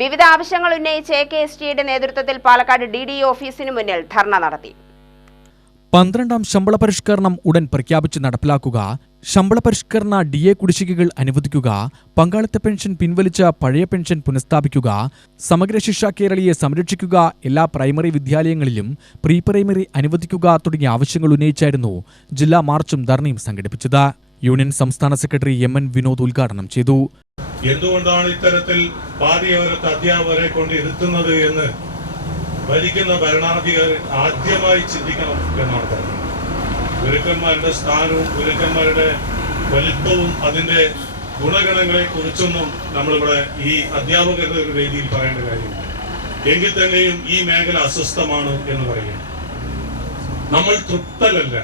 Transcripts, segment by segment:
വിവിധ ആവശ്യങ്ങൾ ഉന്നയിച്ച് എ കെ എസ് ടിയുടെ നേതൃത്വത്തിൽ പാലക്കാട് ഡി ഡി ഓഫീസിന് മുന്നിൽ ധർണ നടത്തി. പന്ത്രണ്ടാം ശമ്പള പരിഷ്കരണം ഉടൻ പ്രഖ്യാപിച്ച് നടപ്പിലാക്കുക ശമ്പള പരിഷ്കരണ ഡി എ കുടിശ്ശികകൾ അനുവദിക്കുക പങ്കാളിത്ത പെൻഷൻ പിൻവലിച്ച പഴയ പെൻഷൻ പുനഃസ്ഥാപിക്കുക സമഗ്ര ശിക്ഷ കേരളീയെ സംരക്ഷിക്കുക എല്ലാ പ്രൈമറി വിദ്യാലയങ്ങളിലും പ്രീ പ്രൈമറി അനുവദിക്കുക തുടങ്ങിയ ആവശ്യങ്ങൾ ഉന്നയിച്ചായിരുന്നു ജില്ലാ മാർച്ചും ധർണയും സംഘടിപ്പിച്ചത്. യൂണിയൻ സംസ്ഥാന സെക്രട്ടറി എം എൻ വിനോദ് ഉദ്ഘാടനം ചെയ്തു. എന്തുകൊണ്ടാണ് ഇത്തരത്തിൽ പാതിയോരത്ത് അധ്യാപകരെ കൊണ്ട് ഇരുത്തുന്നത് എന്ന് ഭരിക്കുന്ന ഭരണാധികാരി ആദ്യമായി ചിന്തിക്കണം എന്നാണ് പറഞ്ഞത്. ഗുരുക്കന്മാരുടെ സ്ഥാനവും ഗുരുക്കന്മാരുടെ വലിപ്പവും അതിന്റെ ഗുണഗണങ്ങളെ കുറിച്ചൊന്നും നമ്മളിവിടെ ഈ അധ്യാപകരുടെ ഒരു വേദിയിൽ പറയേണ്ട കാര്യമില്ല. എങ്കിൽ തന്നെയും ഈ മേഖല അസ്വസ്ഥമാണ് എന്ന് പറയുന്നു. നമ്മൾ തൃപ്തരല്ല.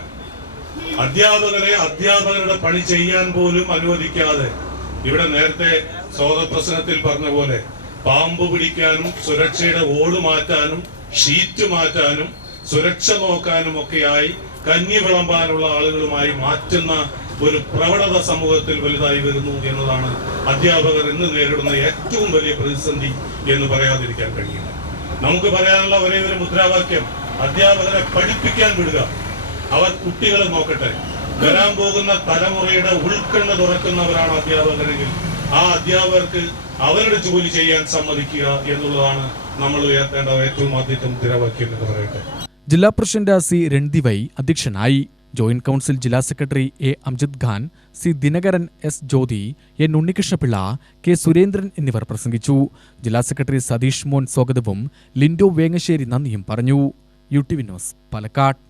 അധ്യാപകരെ അധ്യാപകരുടെ പണി ചെയ്യാൻ പോലും അനുവദിക്കാതെ ഇവിടെ നേരത്തെ സ്വാതപ്രശ്നത്തിൽ പറഞ്ഞ പോലെ പാമ്പ് പിടിക്കാനും സുരക്ഷയുടെ ഓട് മാറ്റാനും ഷീറ്റ് മാറ്റാനും സുരക്ഷ നോക്കാനും ഒക്കെയായി കഞ്ഞി വിളമ്പാനുള്ള ആളുകളുമായി മാറ്റുന്ന ഒരു പ്രവണത സമൂഹത്തിൽ വലുതായി വരുന്നു എന്നതാണ് അധ്യാപകർ ഇന്ന് നേരിടുന്ന ഏറ്റവും വലിയ പ്രതിസന്ധി എന്ന് പറയാതിരിക്കാൻ കഴിയില്ല. നമുക്ക് പറയാനുള്ള ഒരേ ഒരു മുദ്രാവാക്യം അധ്യാപകരെ പഠിപ്പിക്കാൻ വിടുക. അവർ കുട്ടികളെ നോക്കട്ടെ. വരാൻ പോകുന്ന തലമുറയുടെ ഉൾക്കണ്ണ് തുറക്കുന്നവരാണ് അധ്യാപകരെങ്കിൽ ആ അധ്യാപകർക്ക് അവരുടെ ജോലി ചെയ്യാൻ സമ്മതിക്കുക എന്നുള്ളതാണ് നമ്മൾ ഉയർത്തേണ്ട ഏറ്റവും ആദ്യത്തെ മുദ്രാവാക്യം എന്ന് പറയട്ടെ. ജില്ലാ പ്രസിഡന്റ് സി രൺദിവൈ അധ്യക്ഷനായി. ജോയിന്റ് കൗൺസിൽ ജില്ലാ secretary A Amjith Khan C Dinakaran S Jyothi N Unnikrishnapillai K Surendran എന്നിവർ പ്രസംഗിച്ചു. ജില്ലാ സെക്രട്ടറി സതീഷ് മോൻ സ്വാഗതവും ലിൻഡോ വേങ്ങശ്ശേരി നന്ദിയും പറഞ്ഞു. U T V news Palakkad.